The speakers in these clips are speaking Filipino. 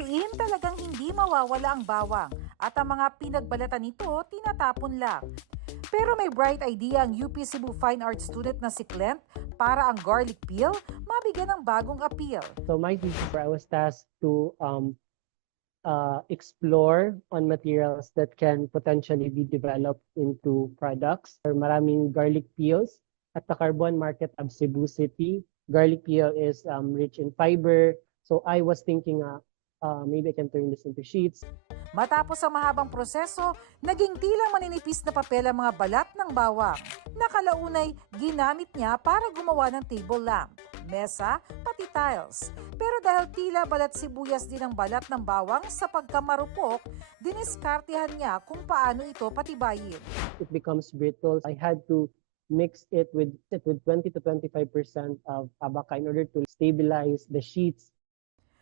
pipiin talagang hindi mawawala ang bawang at ang mga pinagbalatan nito tinatapon lang. Pero may bright idea ang UP Cebu Fine Arts student na si Clint para ang garlic peel mabigyan ng bagong appeal. So my thesis, I was tasked to explore on materials that can potentially be developed into products. Maraming garlic peels at the Carbon Market of Cebu City. Garlic peel is rich in fiber. So I was thinking maybe I can turn this into sheets. Matapos ang mahabang proseso, naging tilang maninipis na papel ang mga balat ng bawang. Nakalaunay, ginamit niya para gumawa ng table lamp, mesa, pati tiles. Pero dahil tila balat sibuyas din ang balat ng bawang sa pagkamarupok, diniskartehan niya kung paano ito patibayin. It becomes brittle. I had to mix it with 20 to 25% of abaca in order to stabilize the sheets.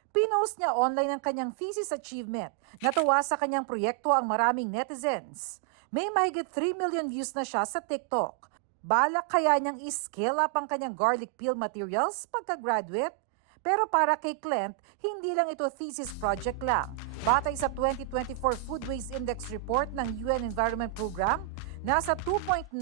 Pinost niya online ang kanyang thesis achievement. Natuwa sa kanyang proyekto ang maraming netizens. May mahigit 3 million views na siya sa TikTok. Balak kaya niyang i-scale up ang kanyang garlic peel materials pagka-graduate? Pero para kay Clint, hindi lang ito thesis project lang. Batay sa 2024 Food Waste Index Report ng UN Environment Program, nasa 2.95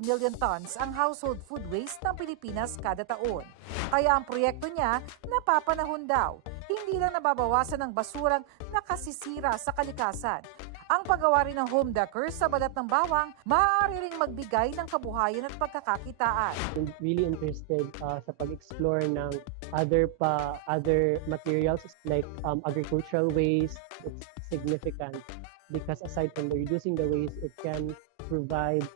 million tons ang household food waste ng Pilipinas kada taon. Kaya ang proyekto niya napapanahon daw. Hindi lang nababawasan ng basurang nakasisira sa kalikasan. Ang paggawa rin ng home decor sa balat ng bawang, maaari ring magbigay ng kabuhayan at pagkakakitaan. I'm really interested sa pag-explore ng other materials like agricultural waste. It's significant because aside from reducing the waste, it can provide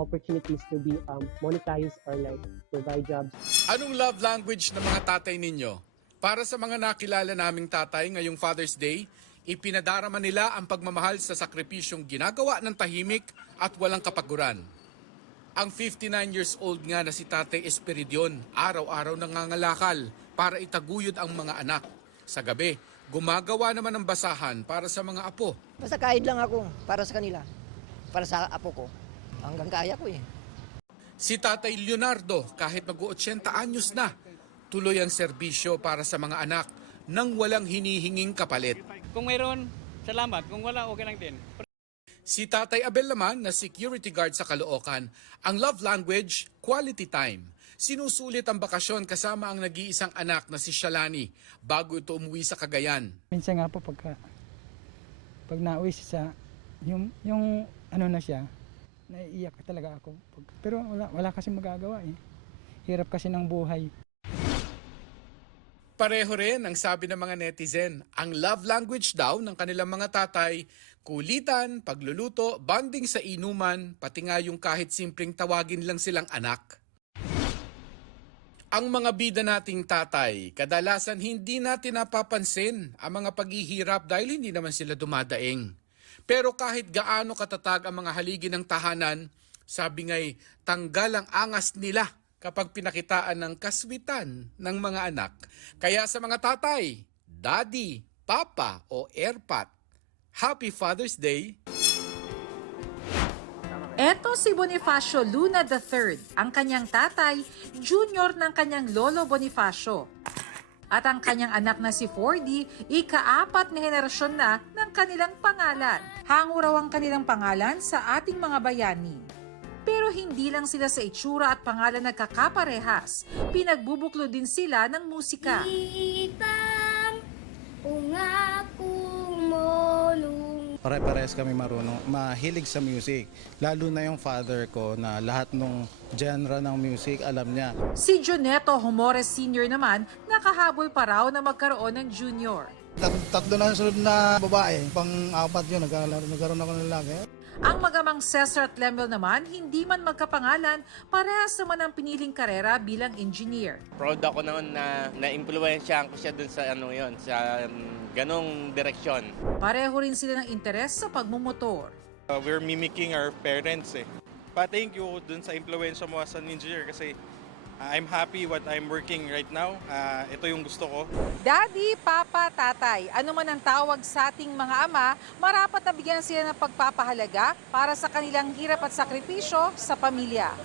opportunities to be monetized or like provide jobs. Anong love language ng mga tatay ninyo? Para sa mga nakilala naming tatay ngayong Father's Day, ipinadarama nila ang pagmamahal sa sakripisyong ginagawa ng tahimik at walang kapaguran. Ang 59 years old nga na si Tatay Esperidion, araw-araw nangangalakal para itaguyod ang mga anak. Sa gabi, gumagawa naman ng basahan para sa mga apo. Basta kahit lang ako para sa kanila, para sa apo ko. Hanggang kaya ko eh. Si Tatay Leonardo, kahit mag-80 anyos na, tuloy ang serbisyo para sa mga anak nang walang hinihinging kapalit. Kung mayroon, salamat. Kung wala, okay lang din. Si Tatay Abel naman na security guard sa Caloocan, ang love language, quality time. Sinusulit ang bakasyon kasama ang nag-iisang anak na si Shalani bago ito umuwi sa Cagayan. Minsan nga po pag nauwi siya yung ano na siya, naiiyak talaga ako. Pero wala kasi magagawa eh. Hirap kasi ng buhay. Pareho rin ang sabi ng mga netizen, ang love language daw ng kanilang mga tatay, kulitan, pagluluto, bonding sa inuman, pati nga yung kahit simpleng tawagin lang silang anak. Ang mga bida nating tatay, kadalasan hindi natin napapansin ang mga paghihirap dahil hindi naman sila dumadaing. Pero kahit gaano katatag ang mga haligi ng tahanan, sabi nga'y tanggal ang angas nila kapag pinakitaan ng kaswitan ng mga anak. Kaya sa mga tatay, daddy, papa o airpat, Happy Father's Day! Eto si Bonifacio Luna III, ang kanyang tatay, junior ng kanyang lolo Bonifacio. At ang kanyang anak na si 4D, ika-4 na henerasyon na ng kanilang pangalan. Hango raw ang kanilang pangalan sa ating mga bayani. Pero hindi lang sila sa itsura at pangalan nagkakaparehas. Pinagbubuklo din sila ng musika. Pare-parehas kami marunong, mahilig sa music. Lalo na yung father ko na lahat ng genre ng music alam niya. Si Joneto Homores Sr. naman, nakahabol pa raw na magkaroon ng junior. Tatlo na sunod na babae, pang-apat yun, nagkaroon ako ng lalaki. Ang magamang Cesar at Lemel naman, hindi man magkapangalan, parehas naman ang piniling karera bilang engineer. Proud ako noon na na-impluwensyahan ko siya dun sa sa ganong direksyon. Pareho rin sila ng interes sa pagmumotor. We're mimicking our parents eh. Pa-thank you dun sa impluwensya mo as an engineer kasi I'm happy what I'm working right now. Ito yung gusto ko. Daddy, Papa, Tatay, ano man ang tawag sa ating mga ama, marapat na bigyan sila ng pagpapahalaga para sa kanilang hirap at sakripisyo sa pamilya.